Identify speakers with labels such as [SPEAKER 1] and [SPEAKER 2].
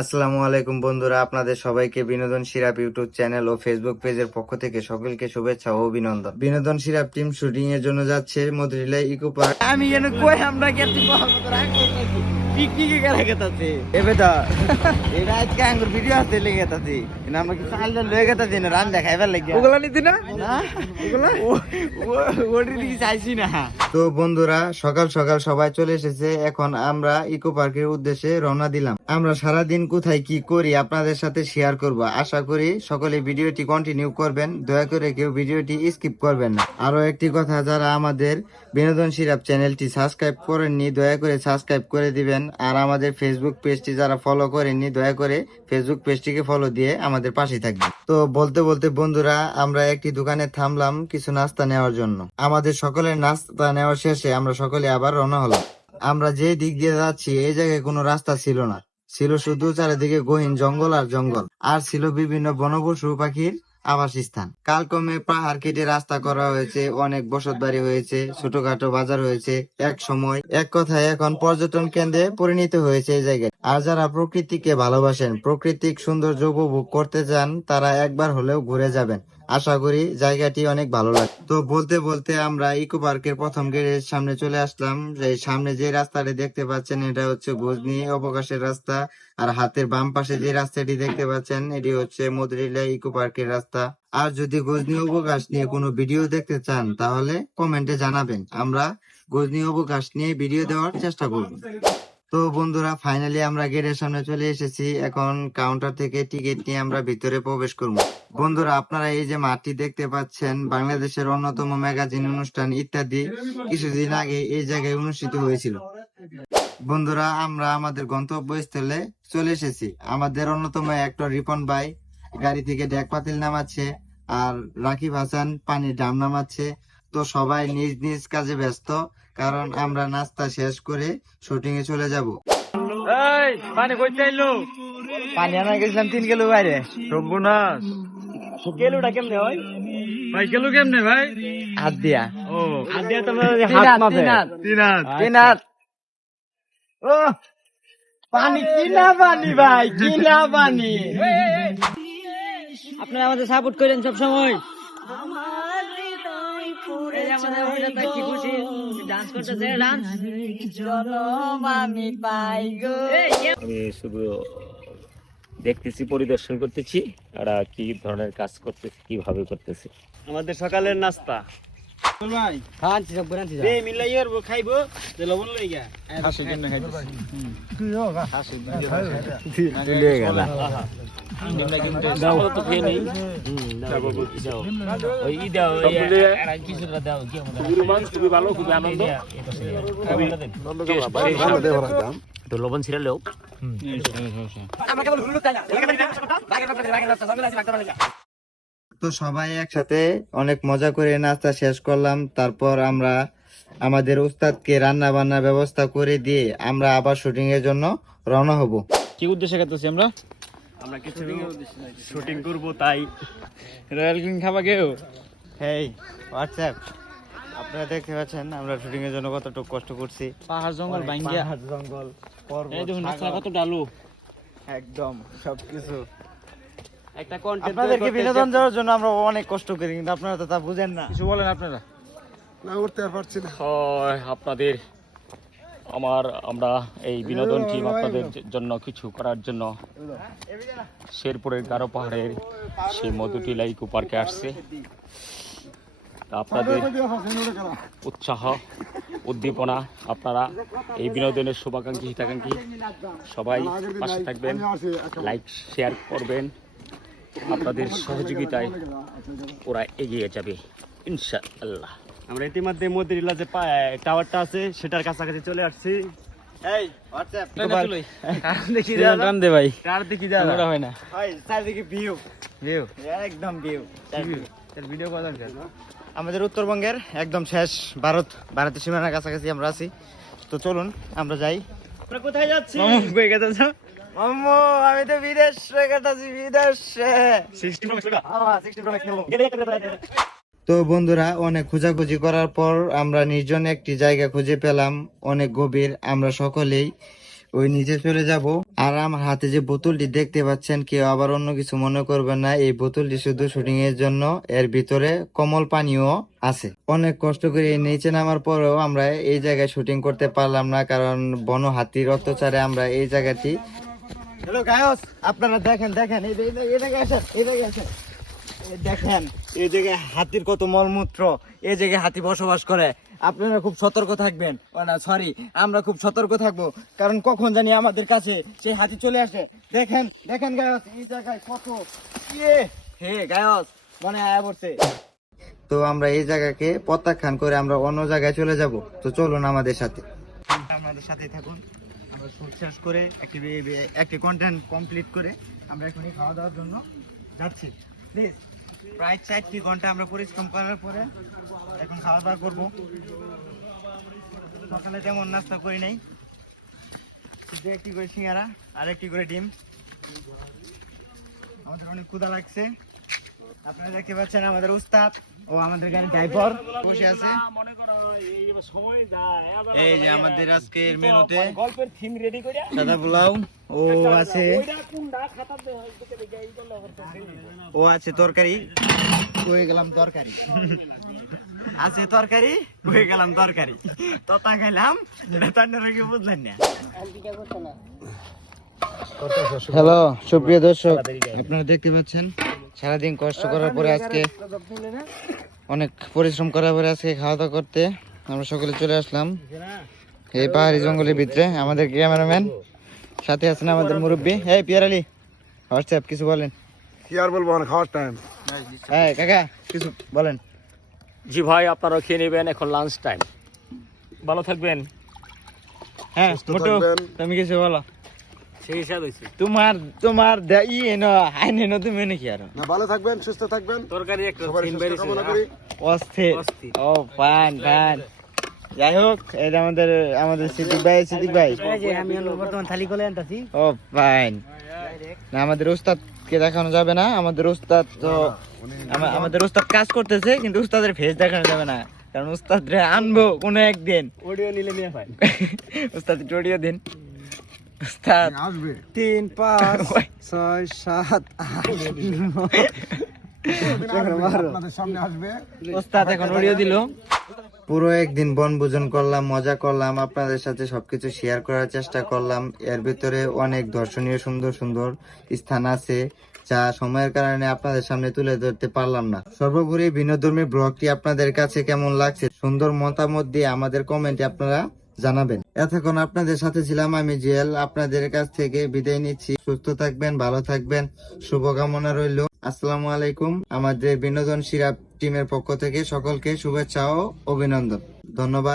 [SPEAKER 1] আসসালামু আলাইকুম বন্ধুরা, আপনাদের সবাইকে বিনোদন সিরাপ ইউটিউব চ্যানেল ও ফেসবুক পেজের পক্ষ থেকে সকলকে শুভেচ্ছা ও অভিনন্দন। বিনোদন সিরাপ টিম শুটিং এর জন্য যাচ্ছে মধুরিলা ইকো পার্ক।
[SPEAKER 2] আমি কই আমরা গেছি পিকনিকে গেলে গেতাছি এবে তো এটা আজকে আঙ্গুর ভিডিও আসতে লেগে গেতাছি। কিন্তু আমরা কি চালটা লয়ে গেতাছি না রান দেখাইবার লাগে ওগুলা নিতি না? না। ওগুলা? ওটি দিকে চাইছি না।
[SPEAKER 1] তো বন্ধুরা সকাল সকাল সবাই চলে এসেছে। এখন আমরা ইকো পার্কের উদ্দেশ্যে রওনা দিলাম। আমরা সারা দিন কোথায় কি করি আপনাদের সাথে শেয়ার করব। আশা করি সকলে ভিডিওটি কন্টিনিউ করবেন। দয়া করে কেউ ভিডিওটি স্কিপ করবেন না। আরও একটি কথা যারা আমাদের বিনোদন সিরাপ চ্যানেলটি সাবস্ক্রাইব করেননি দয়া করে সাবস্ক্রাইব করে দিবেন। আর আমাদের ফেসবুক পেজটি যারা ফলো করেননি, দয়া করে ফেসবুক পেজটিকে ফলো দিয়ে আমাদের পাশে থাকবেন। তো বলতে বলতে বন্ধুরা, আমরা একটি দোকানে থামলাম কিছু নাস্তা নেওয়ার জন্য। আমাদের সকলের নাস্তা নেওয়ার শেষে আমরা সকলে আবার রওনা হলাম। আমরা যে দিক দিয়ে যাচ্ছি, এই জায়গায় কোনো রাস্তা ছিল না। ছিল শুধু চারিদিকে গহীন জঙ্গল আর জঙ্গল। আর ছিল বিভিন্ন বনপশু পাখির আবাসস্থান। কালক্রমে পাহাড় কেটে রাস্তা করা হয়েছে, অনেক বসত বাড়ি হয়েছে, ছোটখাটো বাজার হয়েছে এক সময়। এক কথায় এখন পর্যটন কেন্দ্রে পরিণত হয়েছে এই জায়গায় আর যারা প্রকৃতিকে ভালোবাসেন, প্রকৃতিক সৌন্দর্য উপভোগ করতে চান, তারা একবার হলেও ঘুরে যাবেন। আশা করি জায়গাটি অনেক ভালো লাগে তো বলতে বলতে আমরা ইকো পার্কের প্রথম গেটের সামনে চলে আসলাম। যে সামনে যে রাস্তাটি দেখতে পাচ্ছেন, এটা হচ্ছে গজনি অবকাশের রাস্তা। আর হাতের বাম পাশে যে রাস্তাটি দেখতে পাচ্ছেন, এটি হচ্ছে মধুরিলা ইকো পার্কের রাস্তা। আর যদি গজনি অবকাশ নিয়ে কোনো ভিডিও দেখতে চান, তাহলে কমেন্টে জানাবেন। আমরা গজনি অবকাশ নিয়ে ভিডিও দেওয়ার চেষ্টা করব। তো বন্ধুরা ফাইনালি আমরা গেটের সামনে চলে এসেছি। এখন কাউন্টার থেকে টিকিট নিয়ে আমরা ভিতরে প্রবেশ করব। বন্ধুরা, আপনারা এই যে মাঠটি দেখতে পাচ্ছেন, বাংলাদেশের অন্যতম ম্যাগাজিন অনুষ্ঠান ইত্যাদি কিছুদিন আগে এই জায়গায় অনুষ্ঠিত হয়েছিল। বন্ধুরা, আমরা আমাদের গন্তব্যস্থলে চলে এসেছি। আমাদের অন্যতম অ্যাক্টর রিপন ভাই, গাড়ি থেকে ডেক পাতিল নামাচ্ছে আর রাকিব হাসান পানির ডাম নামাচ্ছে। তো সবাই নিজ নিজ কাজে ব্যস্ত। কারণ আমরা নাস্তা শেষ করে শুটিং এ চলে যাব।
[SPEAKER 2] এই পানি কই চাইলো পানি আনা গেছিলাম তিন কিলো বাইরে।
[SPEAKER 3] সর্বনাশ।
[SPEAKER 2] কিলোটা কেমনে হয়?
[SPEAKER 3] ভাই কেমনে ভাই?
[SPEAKER 2] হাত দিয়া।
[SPEAKER 3] ও।
[SPEAKER 2] হাত দিয়া তোমরা হাত মাপে।
[SPEAKER 3] তিন হাত।
[SPEAKER 2] তিন হাত। ও পানি কিনা পানি ভাই কিনা পানি।
[SPEAKER 4] আপনারা আমাদের সাপোর্ট করেন সব সময়
[SPEAKER 5] আমি শুধু দেখতেছি পরিদর্শন করতেছি এরা কি ধরনের কাজ করতেছে কীভাবে করতেছে
[SPEAKER 3] আমাদের সকালের নাস্তা ভাই
[SPEAKER 4] খাচ্ছি সব করে আনছি
[SPEAKER 3] দে মিলাই আর খাইবো যে লবণ লই গা হাসি কেন খাইতেছি
[SPEAKER 5] দাও তো খেয়ে নেই দাও দাও কি আমাদের খুবই ভালো খুবই আনন্দ তো লবণ ছিড়ালেও
[SPEAKER 1] তো সবাই একসাথে অনেক মজা করে নাস্তা শেষ করলাম তারপর আমরা আমাদের উস্তাদকে রান্না বান্নার ব্যবস্থা করে দিয়ে আমরা আবার শুটিং এর জন্য রওনা হব
[SPEAKER 3] কি উদ্দেশ্যে খাইতেছি আমরা আমরা কিছু শুটিং করব তাই। রয়্যাল কিং খাবা কেউ?
[SPEAKER 1] হেই হোয়াটসঅ্যাপ আপনারা দেখতে পাচ্ছেন আমরা শুটিং এর জন্য কতটুকু কষ্ট করছি।
[SPEAKER 3] পাহাড় জঙ্গল ভাঙ্গিয়া।
[SPEAKER 1] পাহাড়, জঙ্গল পর্বত
[SPEAKER 5] এই দেখুন রাস্তা কত ডালু।
[SPEAKER 1] একদম সবকিছু।
[SPEAKER 3] একটা কন্টেন্ট
[SPEAKER 1] আপনাদেরকে বিনোদন দেওয়ার জন্য আমরা অনেক কষ্ট করি কিন্তু আপনারা তো তা বুঝেন না।
[SPEAKER 3] কিছু বলেন আপনারা?
[SPEAKER 5] হয় আপনাদের আমার আমরা এই বিনোদন টিম আপনাদের জন্য কিছু করার জন্য শেরপুরের গারো পাহাড়ের সেই মধুটিলা ইকো পার্কে আসছে। তা আপনাদের উৎসাহ উদ্দীপনা আপনারা এই বিনোদনের শুভাকাঙ্ক্ষী হিতাকাঙ্ক্ষী সবাই পাশে থাকবেন লাইক শেয়ার করবেন। আপনাদের সহযোগিতায় ওরা এগিয়ে যাবে ইনশাআল্লাহ।
[SPEAKER 3] আমরা ইতিমধ্যে মদিরিলা যে টাওয়ারটা আছে সেটার কাছাকাছি চলে আসছি।
[SPEAKER 1] এই হোয়াটসঅ্যাপ
[SPEAKER 3] দেখি দে ভাই। দেখি
[SPEAKER 1] হয় না। ভিউ ভিউ একদম ভিউ
[SPEAKER 3] ভিডিও
[SPEAKER 1] আমাদের উত্তরবঙ্গের একদম শেষ ভারত ভারতের সীমানার কাছাকাছি আমরা আছি। তো চলুন আমরা যাই।
[SPEAKER 3] আমরা কোথায় যাচ্ছি? কই গেছে
[SPEAKER 1] আমি তো বিদেশ কাটাছি বিদেশে। তো বন্ধুরা, অনেক খোঁজাখুঁজি করার পর আমরা নির্জন একটি জায়গা খুঁজে পেলাম। অনেক গভীর, আমরা সকলেই ওই নিচে চলে যাব। আর আমার হাতে যে বোতলটি দেখতে পাচ্ছেন, কেউ আবার অন্য কিছু মনে করবেন না, এই বোতলটি শুধু শুটিং এর জন্য, এর ভিতরে কমল পানীয় আছে। অনেক কষ্ট করে নিচে নামার পরেও আমরা এই জায়গায় শুটিং করতে পারলাম না, কারণ বন হাতির অত্যাচারে আমরা এই জায়গাটি
[SPEAKER 2] হ্যালো গায়স আপনারা দেখেন দেখেন এই জায়গায় আসেন, এই জায়গায় আসেন। দেখেন, এই জায়গায় হাতির কত মলমূত্র, এই জায়গায় হাতি বসবাস করে। আপনারা খুব সতর্ক থাকবেন। ও না সরি আমরা খুব সতর্ক থাকব। কারণ কখন জানি আমাদের কাছে সেই হাতি চলে আসে। দেখেন দেখেন গায়স, এই জায়গায় কত। ইয়ে! হে গায়স, মনে আয়া পড়ছে।
[SPEAKER 1] তো আমরা এই জায়গাকে প্রত্যাখ্যান করে আমরা অন্য জায়গায় চলে যাব। তো চলুন আমাদের সাথে।
[SPEAKER 2] আপনাদের সাথেই থাকুন। আমরা শেষ করে একটি একটি কন্টেন্ট কমপ্লিট করে আমরা এখনই খাওয়া দাওয়ার জন্য যাচ্ছি। প্লিজ প্রায় চারটি ঘণ্টা আমরা পরিশ্রম করার পরে এখন খাওয়া দাওয়া করব। সকালে তেমন নাস্তা করি নাই। শুধু একটি করে সিঙ্গারা আর একটি করে ডিম। আমাদের অনেক ক্ষুদা লাগছে। আপনারা দেখতে পাচ্ছেন আমাদের উস্তাদ। ও আমাদের গাড়ি ড্রাইভার বসে আছে।
[SPEAKER 5] এই
[SPEAKER 2] যে আমাদের আজকের মেনুতে
[SPEAKER 5] গল্পের থিম রেডি করে
[SPEAKER 2] সাদা পোলাও। ও আছে। ও আছে তরকারি। হয়ে গেলাম তরকারি? আছে তরকারি হয়ে গেলাম তরকারি। ততা খাইলাম কি বুঝলেন না।
[SPEAKER 1] হ্যালো সুপ্রিয় দর্শক আপনারা দেখতে পাচ্ছেন সারাদিন কষ্ট করার পরে আজকে অনেক পরিশ্রম করার পরে আজকে খাওয়া দাওয়া করতে আমরা সকলে চলে আসলাম। এই পাহাড়ি জঙ্গলের ভিতরে আমাদের ক্যামেরাম্যান সাথে আছেন আমাদের মুরব্বী। এই পিয়ার আলী হোয়াটসঅ্যাপ কিছু বলেন।
[SPEAKER 6] কি আর বলব খাওয়ার টাইম
[SPEAKER 1] হ্যাঁ কাকা কিছু বলেন।
[SPEAKER 5] জি ভাই আপনারা খেয়ে নেবেন এখন লাঞ্চ টাইম ভালো থাকবেন।
[SPEAKER 1] হ্যাঁ মোটু তুমি কিছু বলো।
[SPEAKER 5] সেই হিসাব হয়েছে
[SPEAKER 1] তোমার তোমার ই এনো আইন এনো তুমি নাকি আর?
[SPEAKER 6] না ভালো থাকবেন সুস্থ থাকবেন।
[SPEAKER 5] তরকারি একটা
[SPEAKER 6] কামনা করি।
[SPEAKER 1] অস্থির। ও যাই হোক এটা আমাদের আমাদের সিদ্দিক ভাই সিদ্দিক ভাই।
[SPEAKER 4] আমি বর্তমান থালি করে আনতাছি।
[SPEAKER 1] ও ফাইন না আমাদের উস্তাদ কে দেখানো যাবে না। আমাদের উস্তাদ তো আমাদের উস্তাদ কাজ করতেছে কিন্তু উস্তাদের ফেস দেখানো যাবে না। কারণ উস্তাদ রে আনব কোনো একদিন।
[SPEAKER 5] অডিও নিলে নিয়ে ভাই
[SPEAKER 1] উস্তাদ টোডিও দিন।
[SPEAKER 2] তিন পাঁচ ছয় সাত
[SPEAKER 1] দিল। পুরো একদিন বনভোজন করলাম মজা করলাম আপনাদের সাথে সবকিছু শেয়ার করার চেষ্টা করলাম। এর ভিতরে অনেক দর্শনীয় সুন্দর সুন্দর স্থান আছে যা সময়ের কারণে আপনাদের সামনে তুলে ধরতে পারলাম না। সর্বোপরি বিনোদনী ব্লগটি আপনাদের কাছে কেমন লাগছে সুন্দর মতামত দিয়ে আমাদের কমেন্টে আপনারা জানাবেন। এতক্ষণ আপনাদের সাথে ছিলাম আমি জিয়াল আপনাদের কাছ থেকে বিদায় নিচ্ছি। সুস্থ থাকবেন, ভালো থাকবেন। শুভকামনা রইল। আসসালামু আলাইকুম। আমাদের বিনোদন সিরাপ টিমের পক্ষ থেকে সকলকে শুভেচ্ছা ও অভিনন্দন। ধন্যবাদ।